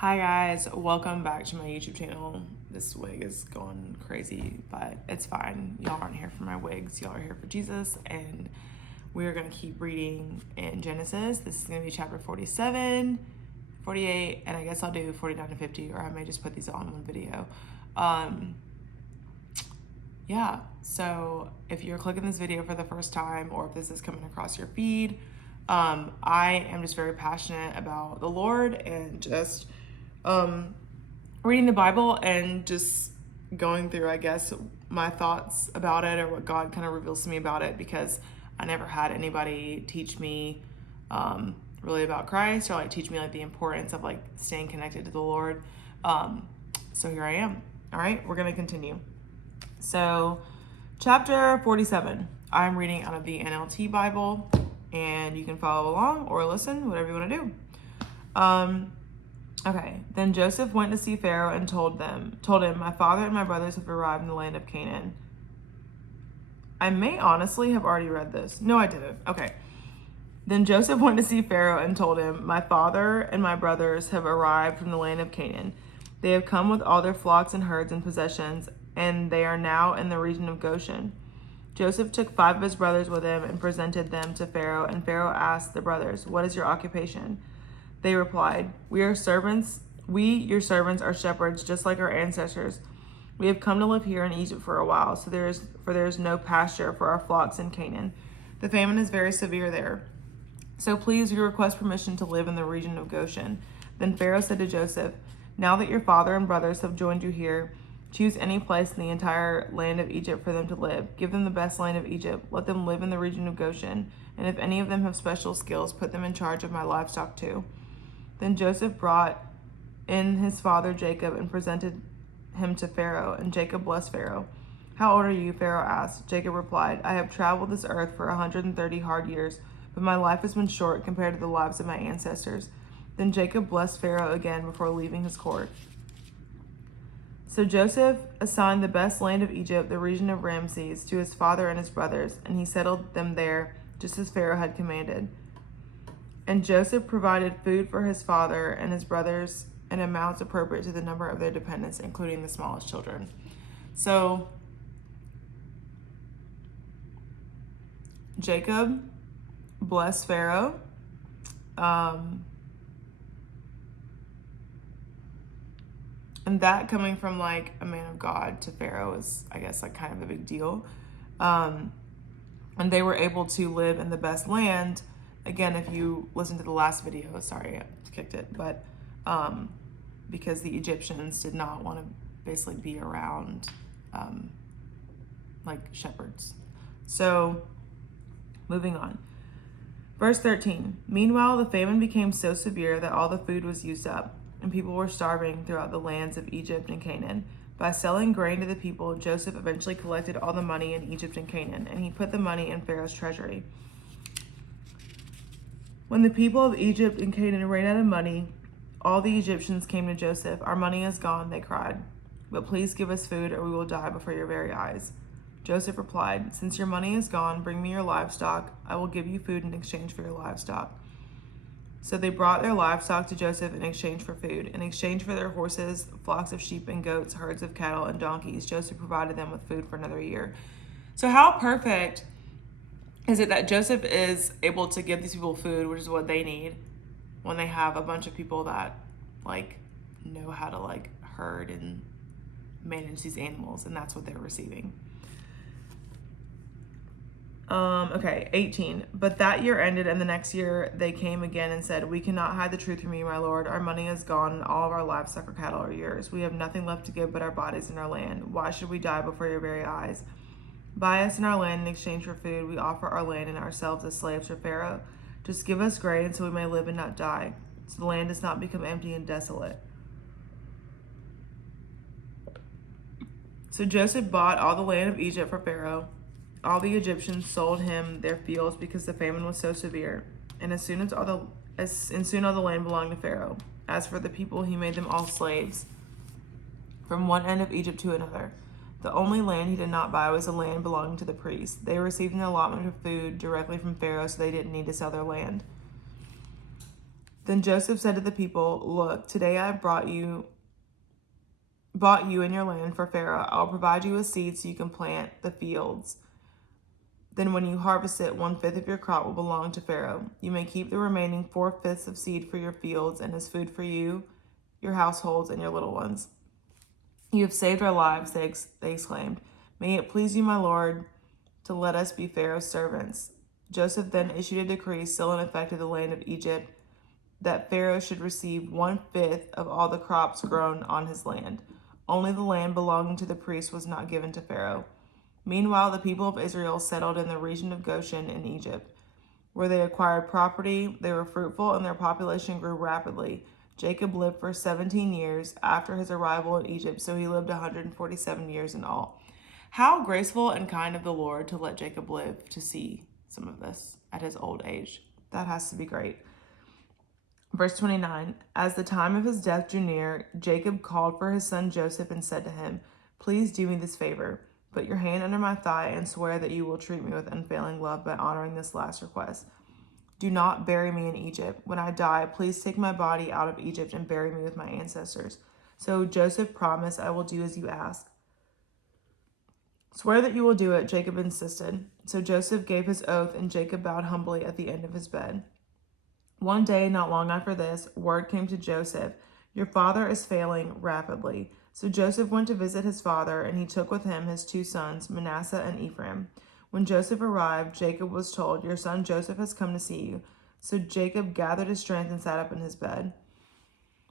Hi guys, welcome back to my YouTube channel. This wig is going crazy, but it's fine. Y'all aren't here for my wigs, y'all are here for Jesus, and we're gonna keep reading in Genesis. This is gonna be chapter 47, 48, and I guess I'll do 49 to 50, or I may just put these all in one video. Yeah, so if you're clicking this video for the first time, or if this is coming across your feed, I am just very passionate about the Lord and just reading the Bible and just going through, I guess, my thoughts about it or what God kind of reveals to me about it, because I never had anybody teach me really about Christ, or like teach me like the importance of like staying connected to the Lord. So here I am. All right, we're going to continue. So chapter 47, I'm reading out of the NLT Bible, and you can follow along or listen, whatever you want to do. Okay, then Joseph went to see Pharaoh and told him, my father and my brothers have arrived in the land of Canaan. I may honestly have already read this. No, I didn't. Okay. Then Joseph went to see Pharaoh and told him, my father and my brothers have arrived from the land of Canaan. They have come with all their flocks and herds and possessions, and they are now in the region of Goshen. Joseph took 5 of his brothers with him and presented them to Pharaoh, and Pharaoh asked the brothers, what is your occupation? They replied, we, your servants, are shepherds, just like our ancestors. We have come to live here in Egypt for a while, so there is no pasture for our flocks in Canaan. The famine is very severe there. So please, we request permission to live in the region of Goshen. Then Pharaoh said to Joseph, now that your father and brothers have joined you here, choose any place in the entire land of Egypt for them to live. Give them the best land of Egypt. Let them live in the region of Goshen. And if any of them have special skills, put them in charge of my livestock too. Then Joseph brought in his father Jacob and presented him to Pharaoh, and Jacob blessed Pharaoh. How old are you? Pharaoh asked. Jacob replied, I have traveled this earth for 130 hard years, but my life has been short compared to the lives of my ancestors. Then Jacob blessed Pharaoh again before leaving his court. So Joseph assigned the best land of Egypt, the region of Ramses, to his father and his brothers, and he settled them there, just as Pharaoh had commanded. And Joseph provided food for his father and his brothers in amounts appropriate to the number of their dependents, including the smallest children. So Jacob blessed Pharaoh. And that coming from like a man of God to Pharaoh is, I guess, like kind of a big deal. And they were able to live in the best land. Again, if you listen to the last video, sorry, I kicked it, but because the Egyptians did not want to basically be around like shepherds. So moving on. Verse 13, meanwhile, the famine became so severe that all the food was used up, and people were starving throughout the lands of Egypt and Canaan. By selling grain to the people, Joseph eventually collected all the money in Egypt and Canaan, and he put the money in Pharaoh's treasury. When the people of Egypt and Canaan ran out of money, all the Egyptians came to Joseph. Our money is gone, they cried. But please give us food, or we will die before your very eyes. Joseph replied, since your money is gone, bring me your livestock. I will give you food in exchange for your livestock. So they brought their livestock to Joseph in exchange for food. In exchange for their horses, flocks of sheep and goats, herds of cattle, and donkeys, Joseph provided them with food for another year. So how perfect is it that Joseph is able to give these people food, which is what they need, when they have a bunch of people that like know how to like herd and manage these animals, and that's what they're receiving. Okay, 18. But that year ended, and the next year they came again and said, we cannot hide the truth from you, my lord. Our money is gone, and all of our livestock or cattle are yours. We have nothing left to give but our bodies and our land. Why should we die before your very eyes? Buy us and our land in exchange for food. We offer our land and ourselves as slaves for Pharaoh. Just give us grain so we may live and not die, so the land does not become empty and desolate. So Joseph bought all the land of Egypt for Pharaoh. All the Egyptians sold him their fields because the famine was so severe, and soon all the land belonged to Pharaoh. As for the people, he made them all slaves, from one end of Egypt to another. The only land he did not buy was the land belonging to the priests. They received an allotment of food directly from Pharaoh, so they didn't need to sell their land. Then Joseph said to the people, "Look, today I have bought you and your land for Pharaoh. I will provide you with seed so you can plant the fields. Then when you harvest it, 1/5 of your crop will belong to Pharaoh. You may keep the remaining 4/5 of seed for your fields and as food for you, your households, and your little ones." "You have saved our lives," they exclaimed. "May it please you, my lord, to let us be Pharaoh's servants." Joseph then issued a decree still in effect in the land of Egypt that Pharaoh should receive 1/5 of all the crops grown on his land. Only the land belonging to the priests was not given to Pharaoh. Meanwhile, the people of Israel settled in the region of Goshen in Egypt, where they acquired property. They were fruitful and their population grew rapidly. Jacob lived for 17 years after his arrival in Egypt, so he lived 147 years in all. How graceful and kind of the Lord to let Jacob live to see some of this at his old age. That has to be great. Verse 29, as the time of his death drew near, Jacob called for his son Joseph and said to him, "Please do me this favor. Put your hand under my thigh and swear that you will treat me with unfailing love by honoring this last request. Do not bury me in Egypt. When I die, please take my body out of Egypt and bury me with my ancestors." So Joseph promised, "I will do as you ask." "Swear that you will do it," Jacob insisted. So Joseph gave his oath, and Jacob bowed humbly at the end of his bed. One day, not long after this, word came to Joseph, "Your father is failing rapidly." So Joseph went to visit his father, and he took with him his 2 sons, Manasseh and Ephraim. When Joseph arrived, Jacob was told, "Your son Joseph has come to see you." So Jacob gathered his strength and sat up in his bed.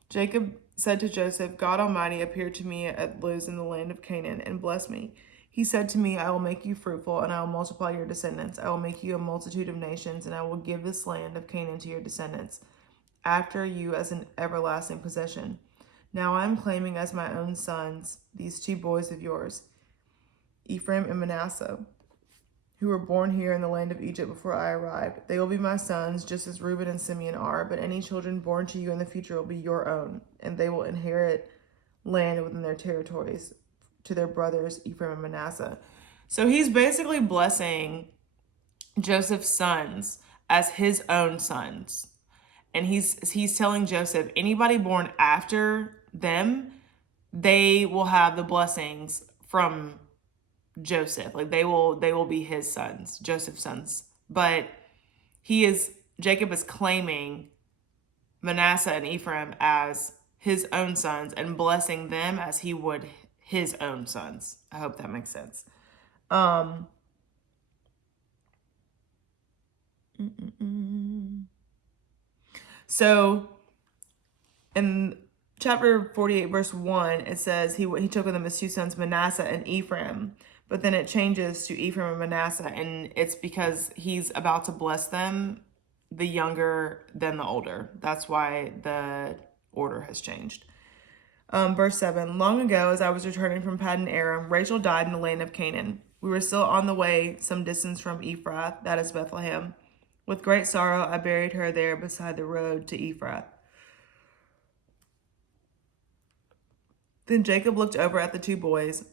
Jacob said to Joseph, "God Almighty appeared to me at Luz in the land of Canaan and blessed me. He said to me, 'I will make you fruitful, and I will multiply your descendants. I will make you a multitude of nations, and I will give this land of Canaan to your descendants after you as an everlasting possession.' Now I am claiming as my own sons these 2 boys of yours, Ephraim and Manasseh, who were born here in the land of Egypt before I arrived. They will be my sons, just as Reuben and Simeon are, but any children born to you in the future will be your own, and they will inherit land within their territories to their brothers Ephraim and Manasseh." So he's basically blessing Joseph's sons as his own sons. And he's telling Joseph, anybody born after them, they will have the blessings from Joseph. Like they will be his sons, Joseph's sons. But Jacob is claiming Manasseh and Ephraim as his own sons and blessing them as he would his own sons. I hope that makes sense. So in chapter 48, verse 1, it says he took with him his 2 sons, Manasseh and Ephraim. But then it changes to Ephraim and Manasseh, and it's because he's about to bless them, the younger than the older. That's why the order has changed. Verse 7, long ago, as I was returning from Paddan Aram, Rachel died in the land of Canaan. We were still on the way some distance from Ephrath, that is Bethlehem. With great sorrow, I buried her there beside the road to Ephrath. Then Jacob looked over at the 2 boys.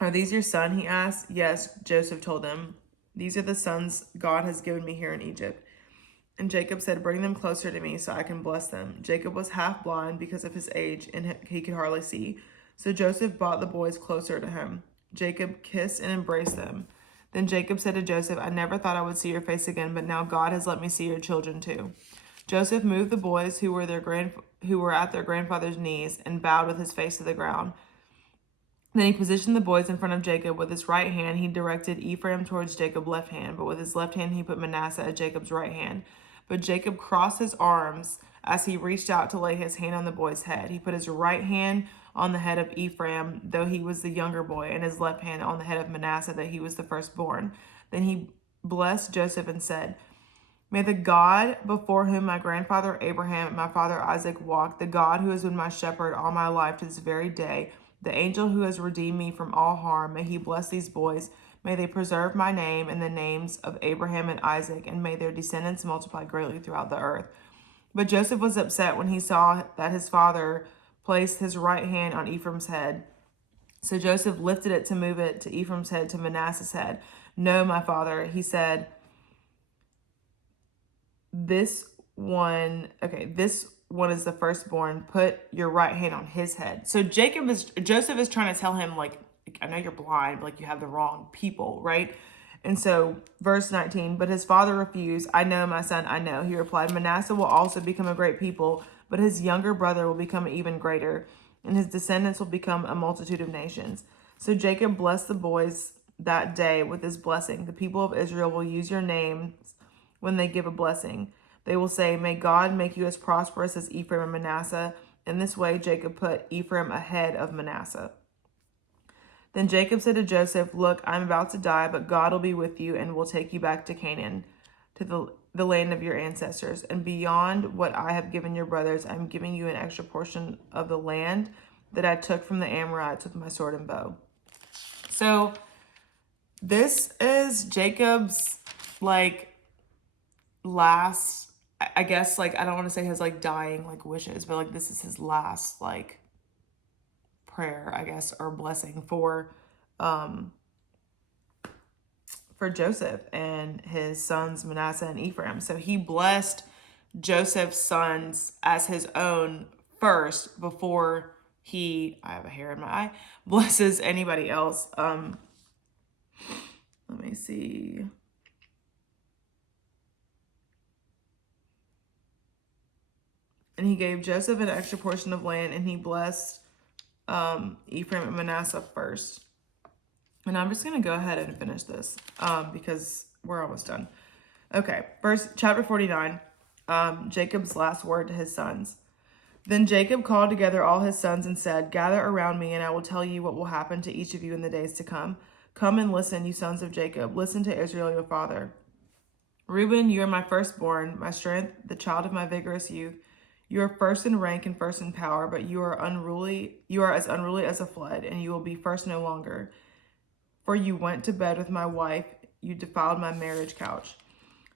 "Are these your son?" he asked. "Yes," Joseph told him. "These are the sons God has given me here in Egypt." And Jacob said, "Bring them closer to me so I can bless them." Jacob was half blind because of his age, and he could hardly see. So Joseph brought the boys closer to him. Jacob kissed and embraced them. Then Jacob said to Joseph, "I never thought I would see your face again, but now God has let me see your children too." Joseph moved the boys who were at their grandfather's knees and bowed with his face to the ground. Then he positioned the boys in front of Jacob. With his right hand, he directed Ephraim towards Jacob's left hand, but with his left hand, he put Manasseh at Jacob's right hand. But Jacob crossed his arms as he reached out to lay his hand on the boy's head. He put his right hand on the head of Ephraim, though he was the younger boy, and his left hand on the head of Manasseh, that he was the firstborn. Then he blessed Joseph and said, "May the God before whom my grandfather Abraham and my father Isaac walked, the God who has been my shepherd all my life to this very day, the angel who has redeemed me from all harm, may he bless these boys. May they preserve my name and the names of Abraham and Isaac, and may their descendants multiply greatly throughout the earth." But Joseph was upset when he saw that his father placed his right hand on Ephraim's head. So Joseph lifted it to move it to Ephraim's head, to Manasseh's head. "No, my father," he said, "this this one is the firstborn. Put your right hand on his head. So Joseph is trying to tell him, like, I know you're blind, but like you have the wrong people, right? And so verse 19, but his father refused. I know, my son, I know. He replied, Manasseh will also become a great people, but his younger brother will become even greater, and his descendants will become a multitude of nations. So Jacob blessed the boys that day with this blessing. The people of Israel will use your names when they give a blessing. They will say, may God make you as prosperous as Ephraim and Manasseh. In this way, Jacob put Ephraim ahead of Manasseh. Then Jacob said to Joseph, look, I'm about to die, but God will be with you and will take you back to Canaan, to the land of your ancestors. And beyond what I have given your brothers, I'm giving you an extra portion of the land that I took from the Amorites with my sword and bow. So this is Jacob's, like, last, I guess, like, I don't want to say his, like, dying, like, wishes, but, like, this is his last, like, prayer, I guess, or blessing for Joseph and his sons Manasseh and Ephraim. So he blessed Joseph's sons as his own first before he, I have a hair in my eye, blesses anybody else. Let me see. And he gave Joseph an extra portion of land, and he blessed Ephraim and Manasseh first. And I'm just going to go ahead and finish this because we're almost done. Okay, chapter 49, Jacob's last word to his sons. Then Jacob called together all his sons and said, gather around me, and I will tell you what will happen to each of you in the days to come. Come and listen, you sons of Jacob. Listen to Israel, your father. Reuben, you are my firstborn, my strength, the child of my vigorous youth. You are first in rank and first in power, but you are unruly. You are as unruly as a flood, and you will be first no longer. For you went to bed with my wife, you defiled my marriage couch.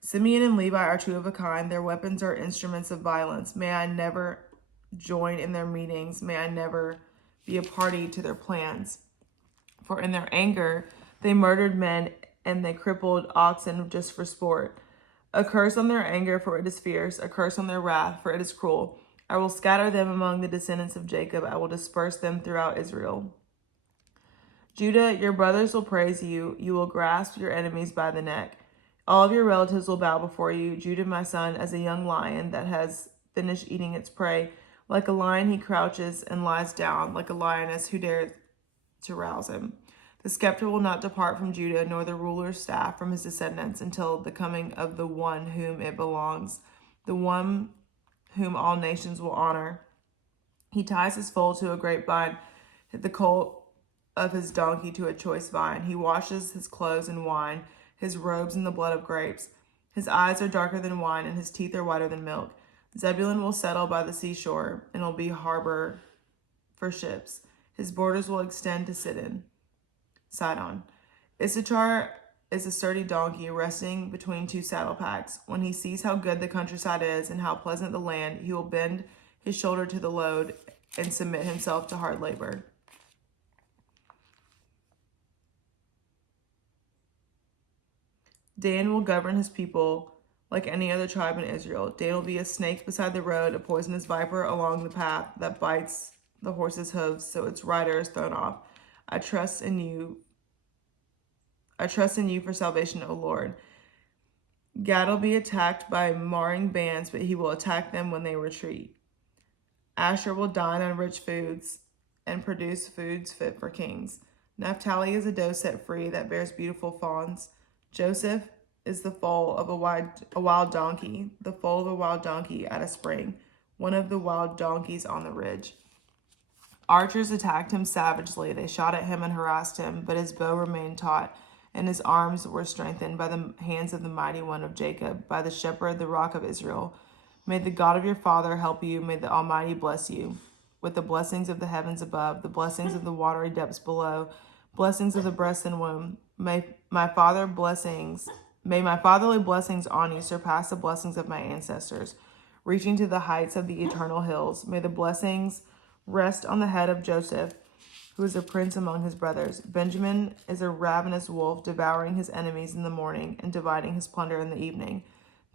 Simeon and Levi are two of a kind. Their weapons are instruments of violence. May I never join in their meetings. May I never be a party to their plans. For in their anger, they murdered men and they crippled oxen just for sport. A curse on their anger, for it is fierce. A curse on their wrath, for it is cruel. I will scatter them among the descendants of Jacob. I will disperse them throughout Israel. Judah, your brothers will praise you. You will grasp your enemies by the neck. All of your relatives will bow before you. Judah, my son, as a young lion that has finished eating its prey. Like a lion, he crouches and lies down, like a lioness who dares to rouse him. The scepter will not depart from Judah, nor the ruler's staff from his descendants, until the coming of the one whom it belongs, the one whom all nations will honor. He ties his foal to a grapevine, the colt of his donkey to a choice vine. He washes his clothes in wine, his robes in the blood of grapes. His eyes are darker than wine, and his teeth are whiter than milk. Zebulun will settle by the seashore, and will be harbor for ships. His borders will extend to Sidon. Issachar is a sturdy donkey resting between two saddle packs. When he sees how good the countryside is and how pleasant the land, he will bend his shoulder to the load and submit himself to hard labor. Dan will govern his people like any other tribe in Israel. Dan will be a snake beside the road, a poisonous viper along the path that bites the horse's hooves so its rider is thrown off. I trust in you for salvation, O Lord. Gad will be attacked by marring bands, but he will attack them when they retreat. Asher will dine on rich foods and produce foods fit for kings. Naphtali is a doe set free that bears beautiful fawns. Joseph is the foal of a wild donkey, the foal of a wild donkey at a spring, one of the wild donkeys on the ridge. Archers attacked him savagely. They shot at him and harassed him, but his bow remained taut, and his arms were strengthened by the hands of the mighty one of Jacob, by the shepherd, the rock of Israel. May the God of your father help you. May the Almighty bless you with the blessings of the heavens above, the blessings of the watery depths below, blessings of the breast and womb. May my fatherly blessings on you surpass the blessings of my ancestors, reaching to the heights of the eternal hills. May the blessings rest on the head of Joseph, who is a prince among his brothers. Benjamin is a ravenous wolf, devouring his enemies in the morning and dividing his plunder in the evening.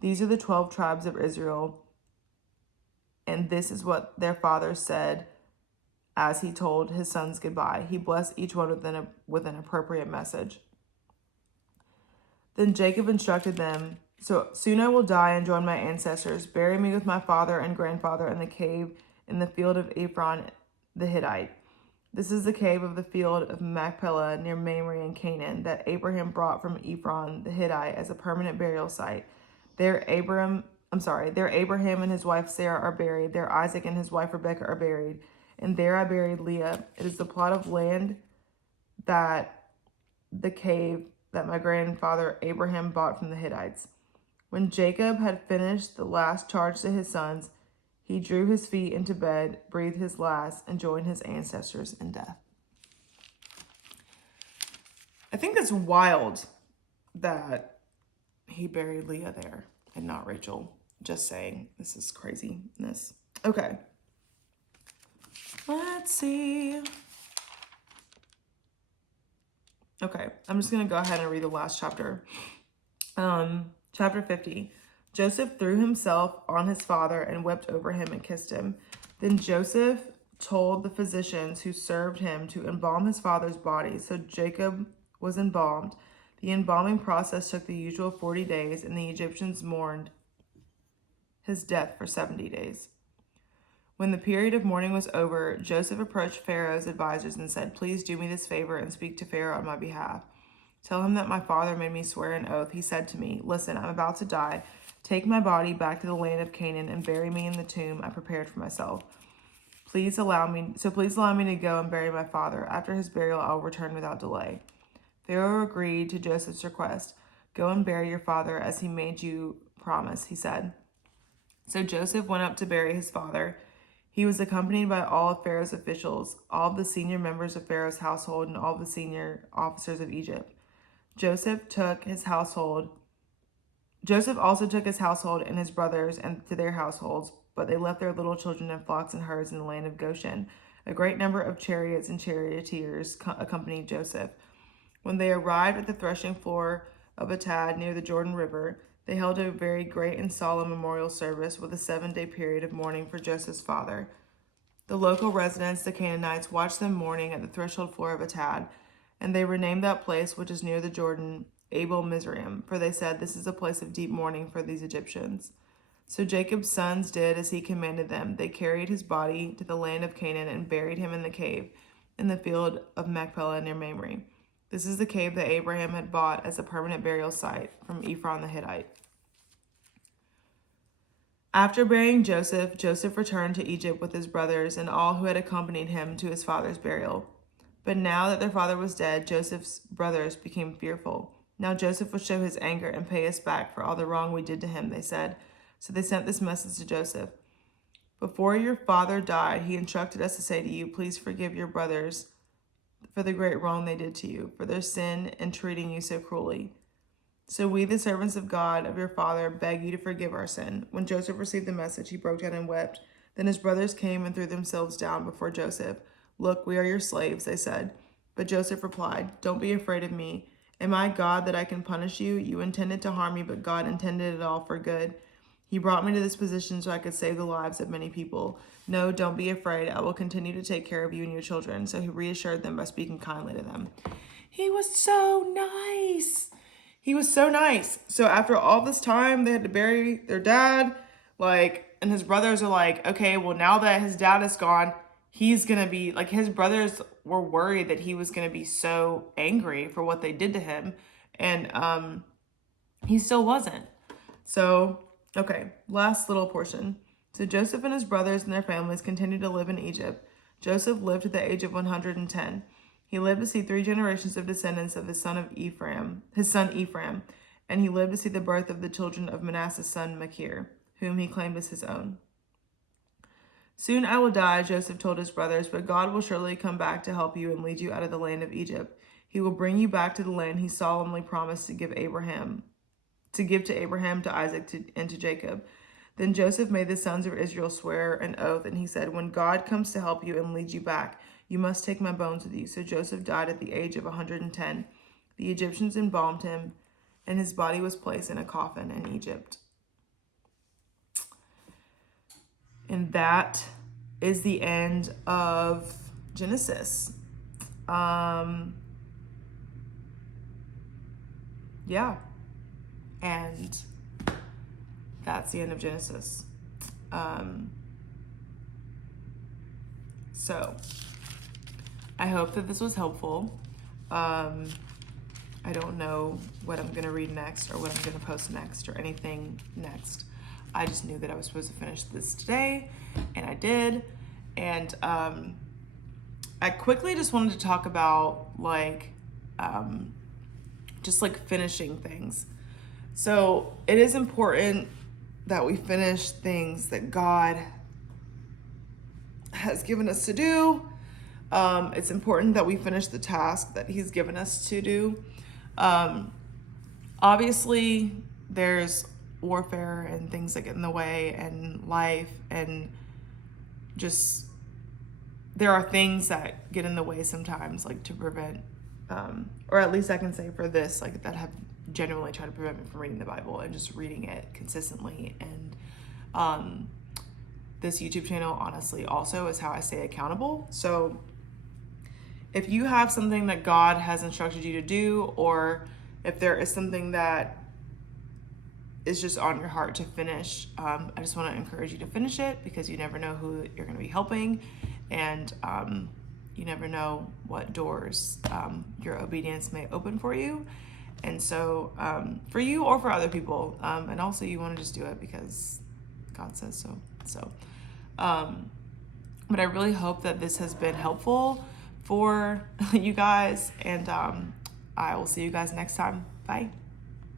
These are the 12 tribes of Israel, and this is what their father said as he told his sons goodbye. He blessed each one with an appropriate message. Then Jacob instructed them, so soon I will die and join my ancestors. Bury me with my father and grandfather in the cave in the field of Ephron the Hittite. This is the cave of the field of Machpelah near Mamre in Canaan that Abraham brought from Ephron the Hittite as a permanent burial site. There Abraham and his wife Sarah are buried. There Isaac and his wife Rebekah are buried. And there I buried Leah. It is the plot of land that the cave that my grandfather Abraham bought from the Hittites. When Jacob had finished the last charge to his sons, he drew his feet into bed, breathed his last, and joined his ancestors in death. I think it's wild that he buried Leah there and not Rachel. Just saying, this is craziness. Okay. Let's see. Okay, I'm just going to go ahead and read the last chapter. Chapter 50. Joseph threw himself on his father and wept over him and kissed him. Then Joseph told the physicians who served him to embalm his father's body. So Jacob was embalmed. The embalming process took the usual 40 days, and the Egyptians mourned his death for 70 days. When the period of mourning was over, Joseph approached Pharaoh's advisors and said, "Please do me this favor and speak to Pharaoh on my behalf. Tell him that my father made me swear an oath. He said to me, 'Listen, I'm about to die. Take my body back to the land of Canaan and bury me in the tomb I prepared for myself. Please allow me to go and bury my father. After his burial, I will return without delay.' Pharaoh agreed to Joseph's request. 'Go and bury your father as he made you promise,' he said. So Joseph went up to bury his father. He was accompanied by all of Pharaoh's officials, all of the senior members of Pharaoh's household, and all of the senior officers of Egypt. Joseph also took his household and his brothers and to their households, but they left their little children and flocks and herds in the land of Goshen. A great number of chariots and charioteers accompanied Joseph. When they arrived at the threshing floor of Atad near the Jordan River, they held a very great and solemn memorial service with a 7-day period of mourning for Joseph's father. The local residents, the Canaanites, watched them mourning at the threshold floor of Atad, and they renamed that place, which is near the Jordan, Abel Mizraim, for they said, 'This is a place of deep mourning for these Egyptians.' So Jacob's sons did as he commanded them. They carried his body to the land of Canaan and buried him in the cave in the field of Machpelah near Mamre. This is the cave that Abraham had bought as a permanent burial site from Ephron the Hittite. After burying Joseph, Joseph returned to Egypt with his brothers and all who had accompanied him to his father's burial. But now that their father was dead, Joseph's brothers became fearful. 'Now Joseph will show his anger and pay us back for all the wrong we did to him,' they said. So they sent this message to Joseph. 'Before your father died, he instructed us to say to you, please forgive your brothers for the great wrong they did to you, for their sin in treating you so cruelly. So we, the servants of God, of your father, beg you to forgive our sin.' When Joseph received the message, he broke down and wept. Then his brothers came and threw themselves down before Joseph. 'Look, we are your slaves,' they said. But Joseph replied, 'Don't be afraid of me. Am I God that I can punish you? You intended to harm me, but God intended it all for good. He brought me to this position so I could save the lives of many people. No, don't be afraid. I will continue to take care of you and your children.' So he reassured them by speaking kindly to them. He was so nice. So after all this time, they had to bury their dad, and his brothers are like, okay, well, now that his dad is gone, he's going to be, his brothers were worried that he was going to be so angry for what they did to him. And he still wasn't. So, okay, last little portion. So Joseph and his brothers and their families continued to live in Egypt. Joseph lived to the age of 110. He lived to see 3 generations of descendants of his son Ephraim, and he lived to see the birth of the children of Manasseh's son Machir, whom he claimed as his own. Soon I will die, Joseph told his brothers, but God will surely come back to help you and lead you out of the land of Egypt. He will bring you back to the land he solemnly promised to give to Abraham, to Isaac, and to Jacob. Then Joseph made the sons of Israel swear an oath, and he said, 'When God comes to help you and lead you back, you must take my bones with you.' So Joseph died at the age of 110. The Egyptians embalmed him, and his body was placed in a coffin in Egypt." And that is the end of Genesis. Yeah. And that's the end of Genesis. So I hope that this was helpful. I don't know what I'm gonna read next or what I'm gonna post next or anything next. I just knew that I was supposed to finish this today, and I did. And I quickly just wanted to talk about just finishing things. So it is important that we finish things that God has given us to do. It's important that we finish the task that He's given us to do. Obviously, there's warfare and things that get in the way, and life, and just there are things that get in the way sometimes, to prevent, or at least I can say for this, that have genuinely tried to prevent me from reading the Bible and just reading it consistently. And this YouTube channel, honestly, also is how I stay accountable. So if you have something that God has instructed you to do, or if there is something that is just on your heart to finish, I just want to encourage you to finish it, because you never know who you're going to be helping, and you never know what doors your obedience may open for you. And so for you or for other people, and also you want to just do it because God says so. But I really hope that this has been helpful for you guys, and I will see you guys next time. Bye.